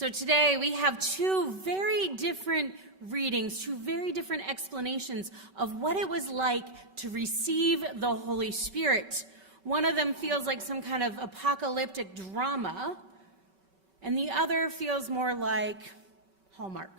So today we have two very different readings, two very different explanations of what it was like to receive the Holy Spirit. One of them feels like some kind of apocalyptic drama, and the other feels more like Hallmark.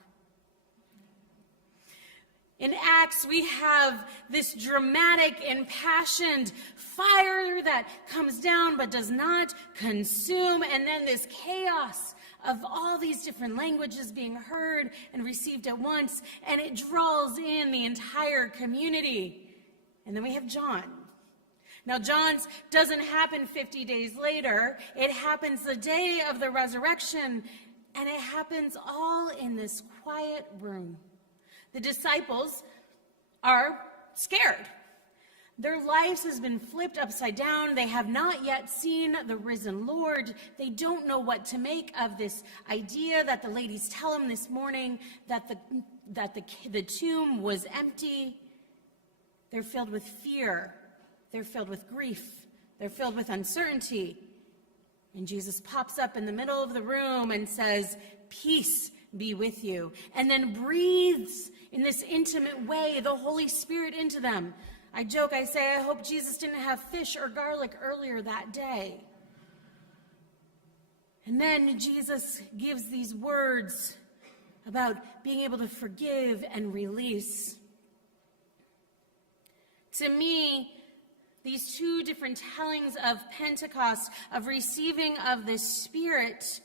In Acts, we have this dramatic, impassioned fire that comes down but does not consume, and then this chaos of all these different languages being heard and received at once, and it draws in the entire community. And then we have John. Now, John's doesn't happen 50 days later. It happens the day of the resurrection, and it happens all in this quiet room. The disciples are scared. Their lives has been flipped upside down. They have not yet seen the risen Lord. They don't know what to make of this idea that the ladies tell them this morning that the tomb was empty. They're filled with fear. They're filled with grief. They're filled with uncertainty. And Jesus pops up in the middle of the room and says, "Peace be with you," and then breathes in this intimate way the Holy Spirit into them. I joke, I say, I hope Jesus didn't have fish or garlic earlier that day. And then Jesus gives these words about being able to forgive and release. To me, these two different tellings of Pentecost, of receiving of the Spirit,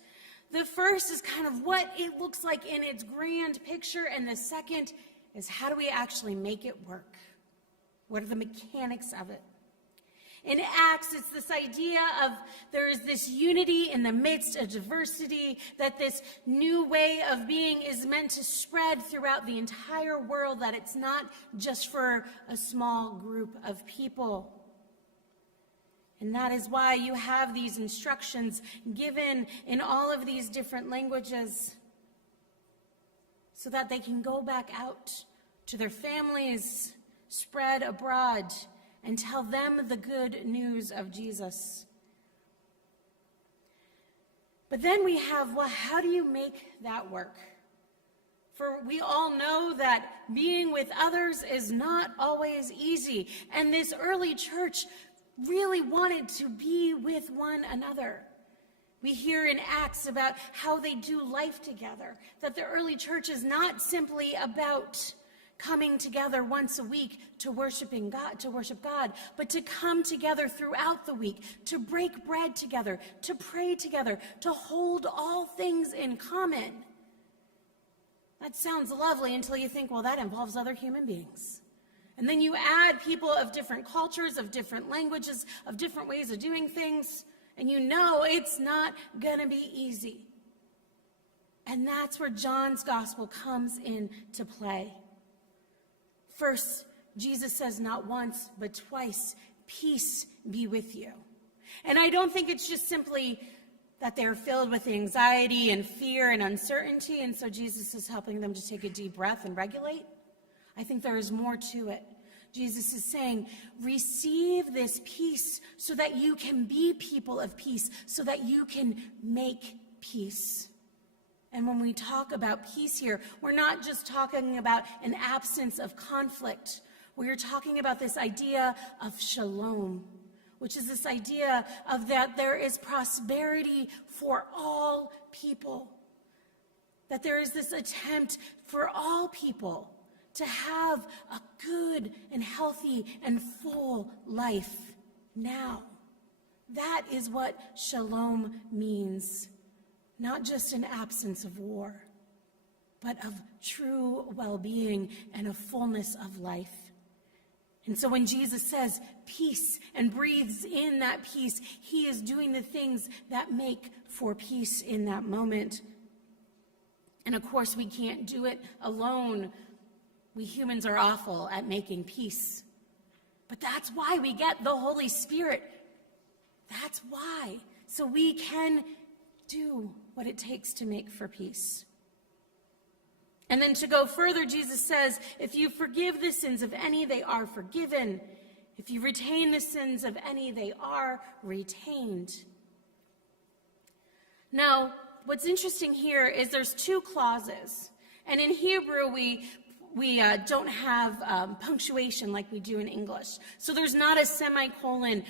the first is kind of what it looks like in its grand picture, and the second is how do we actually make it work? What are the mechanics of it? In Acts, it's this idea of there is this unity in the midst of diversity, that this new way of being is meant to spread throughout the entire world, that it's not just for a small group of people. And that is why you have these instructions given in all of these different languages, so that they can go back out to their families, spread abroad, and tell them the good news of Jesus. But then we have, well, how do you make that work? For we all know that being with others is not always easy. And this early church really wanted to be with one another. We hear in Acts about how they do life together, that the early church is not simply about coming together once a week to worship God, but to come together throughout the week, to break bread together, to pray together, to hold all things in common. That sounds lovely until you think, well, that involves other human beings. And then you add people of different cultures, of different languages, of different ways of doing things, and you know it's not going to be easy. And that's where John's gospel comes into play. First, Jesus says not once, but twice, "Peace be with you." And I don't think it's just simply that they're filled with anxiety and fear and uncertainty, and so Jesus is helping them to take a deep breath and regulate. I think there is more to it. Jesus is saying, receive this peace so that you can be people of peace, so that you can make peace. And when we talk about peace here, we're not just talking about an absence of conflict. We're talking about this idea of shalom, which is this idea of that there is prosperity for all people, that there is this attempt for all people to have a good and healthy and full life now. That is what shalom means. Not just an absence of war, but of true well-being and a fullness of life. And so when Jesus says peace and breathes in that peace, he is doing the things that make for peace in that moment. And of course, we can't do it alone. We humans are awful at making peace. But that's why we get the Holy Spirit. That's why. So we can do what it takes to make for peace. And then to go further, Jesus says, if you forgive the sins of any, they are forgiven. If you retain the sins of any, they are retained. Now, what's interesting here is there's two clauses. And in Hebrew, we don't have punctuation like we do in English. So there's not a semicolon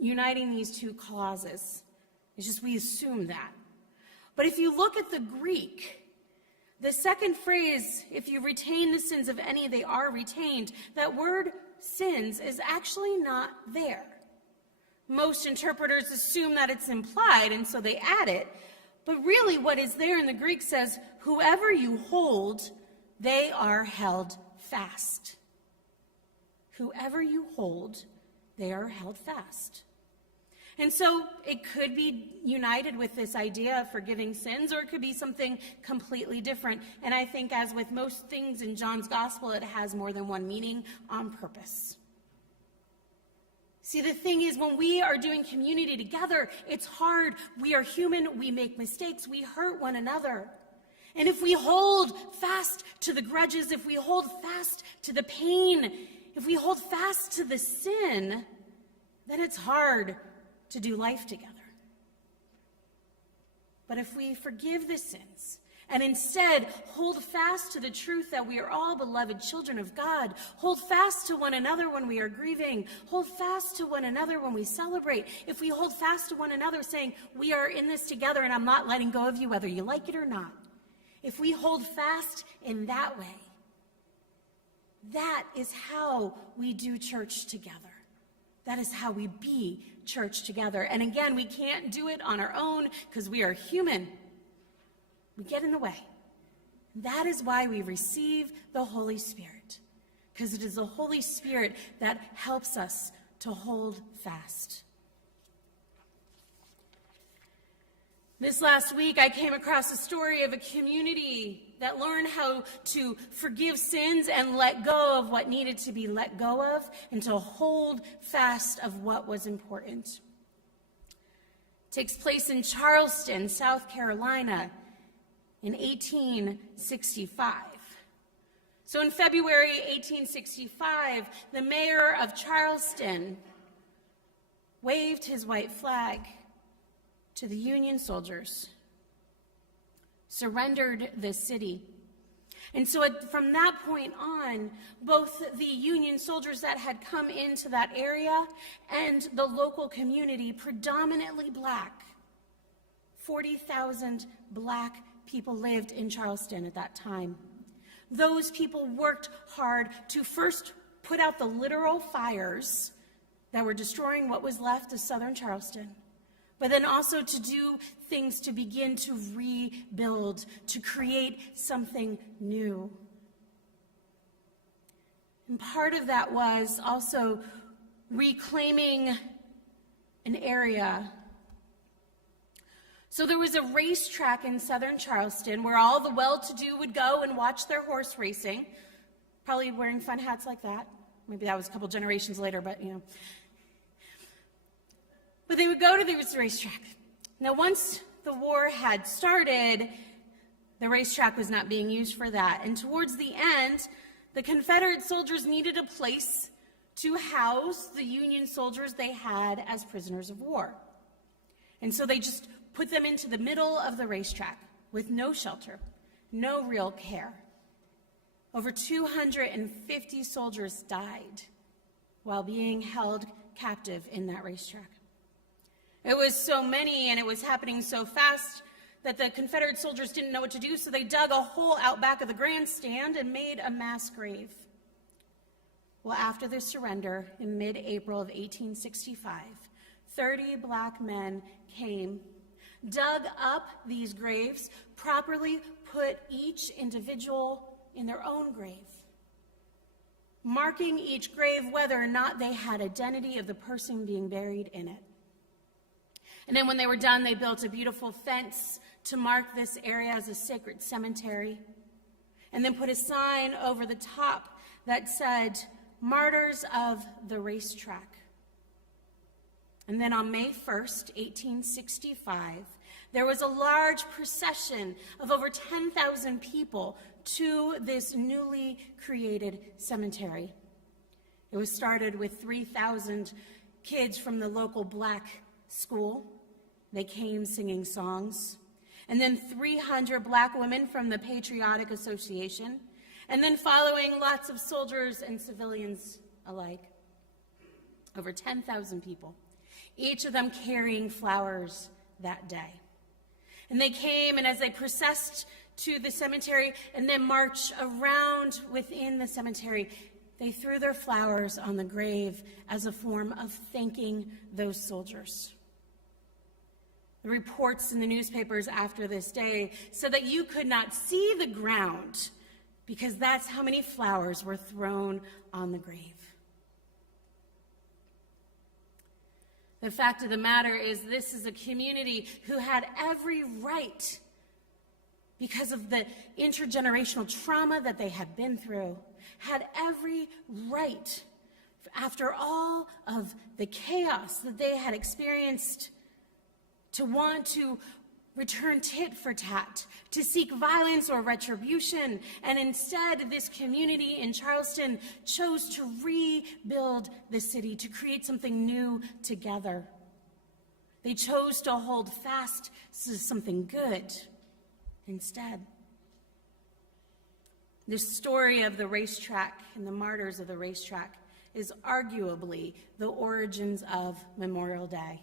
uniting these two clauses. It's just we assume that. But if you look at the Greek, the second phrase, if you retain the sins of any, they are retained, that word sins is actually not there. Most interpreters assume that it's implied, and so they add it. But really what is there in the Greek says, whoever you hold, they are held fast. Whoever you hold, they are held fast. And so it could be united with this idea of forgiving sins, or it could be something completely different. And I think, as with most things in John's gospel, it has more than one meaning on purpose. See, the thing is, when we are doing community together, it's hard. We are human. We make mistakes. We hurt one another. And if we hold fast to the grudges, if we hold fast to the pain, if we hold fast to the sin, then it's hard to do life together. But if we forgive the sins and instead hold fast to the truth that we are all beloved children of God, hold fast to one another when we are grieving, hold fast to one another when we celebrate, if we hold fast to one another saying, we are in this together and I'm not letting go of you whether you like it or not, if we hold fast in that way, that is how we do church together. That is how we be church together. And again, we can't do it on our own because we are human. We get in the way. That is why we receive the Holy Spirit, because it is the Holy Spirit that helps us to hold fast. This last week, I came across a story of a community that learned how to forgive sins and let go of what needed to be let go of, and to hold fast of what was important. It takes place in Charleston, South Carolina, in 1865. So in February 1865, the mayor of Charleston waved his white flag to the Union soldiers, surrendered the city. And so from that point on, both the Union soldiers that had come into that area and the local community, predominantly black, 40,000 black people lived in Charleston at that time. Those people worked hard to first put out the literal fires that were destroying what was left of southern Charleston, but then also to do things to begin to rebuild, to create something new. And part of that was also reclaiming an area. So there was a racetrack in southern Charleston where all the well-to-do would go and watch their horse racing, probably wearing fun hats like that. Maybe that was a couple generations later, but you know. But they would go to this racetrack. Now, once the war had started, the racetrack was not being used for that. And towards the end, the Confederate soldiers needed a place to house the Union soldiers they had as prisoners of war. And so they just put them into the middle of the racetrack with no shelter, no real care. Over 250 soldiers died while being held captive in that racetrack. It was so many and it was happening so fast that the Confederate soldiers didn't know what to do, so they dug a hole out back of the grandstand and made a mass grave. Well, after the surrender in mid-April of 1865, 30 black men came, dug up these graves, properly put each individual in their own grave, marking each grave whether or not they had identity of the person being buried in it. And then when they were done, they built a beautiful fence to mark this area as a sacred cemetery, and then put a sign over the top that said, Martyrs of the Racetrack. And then on May 1st, 1865, there was a large procession of over 10,000 people to this newly created cemetery. It was started with 3,000 kids from the local black school. They came singing songs. and then 300 Black women from the Patriotic Association, and then following lots of soldiers and civilians alike. Over 10,000 people, each of them carrying flowers that day. And they came, and as they processed to the cemetery and then marched around within the cemetery, they threw their flowers on the grave as a form of thanking those soldiers. The reports in the newspapers after this day said that you could not see the ground because that's how many flowers were thrown on the grave. The fact of the matter is, this is a community who had every right, because of the intergenerational trauma that they had been through, had every right, after all of the chaos that they had experienced, to want to return tit for tat, to seek violence or retribution. And instead, this community in Charleston chose to rebuild the city, to create something new together. They chose to hold fast to something good instead. The story of the racetrack and the martyrs of the racetrack is arguably the origins of Memorial Day,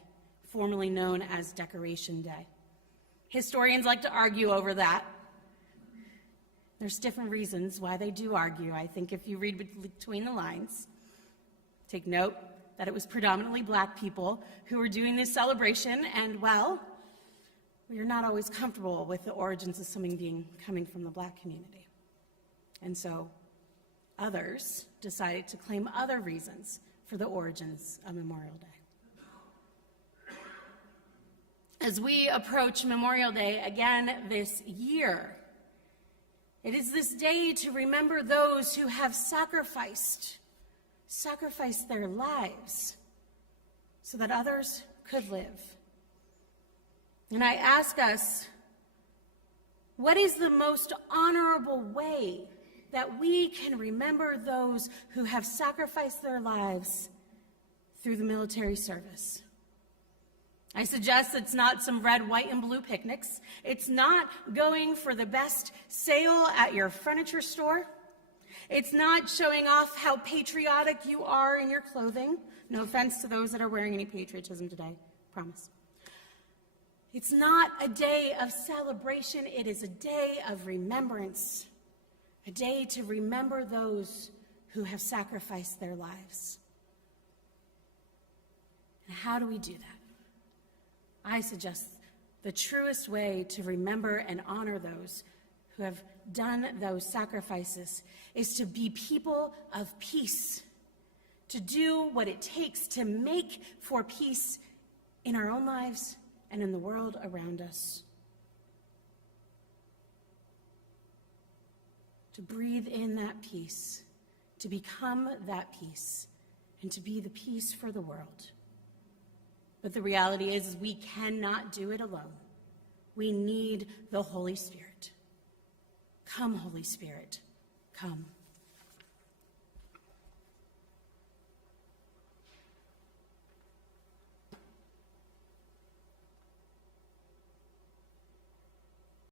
formerly known as Decoration Day. Historians like to argue over that. There's different reasons why they do argue. I think if you read between the lines, take note that it was predominantly Black people who were doing this celebration, and well, we're not always comfortable with the origins of something coming from the Black community. And so others decided to claim other reasons for the origins of Memorial Day. As we approach Memorial Day again this year, it is this day to remember those who have sacrificed their lives so that others could live. And I ask us, what is the most honorable way that we can remember those who have sacrificed their lives through the military service? I suggest it's not some red, white, and blue picnics. It's not going for the best sale at your furniture store. It's not showing off how patriotic you are in your clothing. No offense to those that are wearing any patriotism today, promise. It's not a day of celebration. It is a day of remembrance, a day to remember those who have sacrificed their lives. And how do we do that? I suggest the truest way to remember and honor those who have done those sacrifices is to be people of peace, to do what it takes to make for peace in our own lives and in the world around us. To breathe in that peace, to become that peace, and to be the peace for the world. But the reality is we cannot do it alone. We need the Holy Spirit. Come, Holy Spirit, come.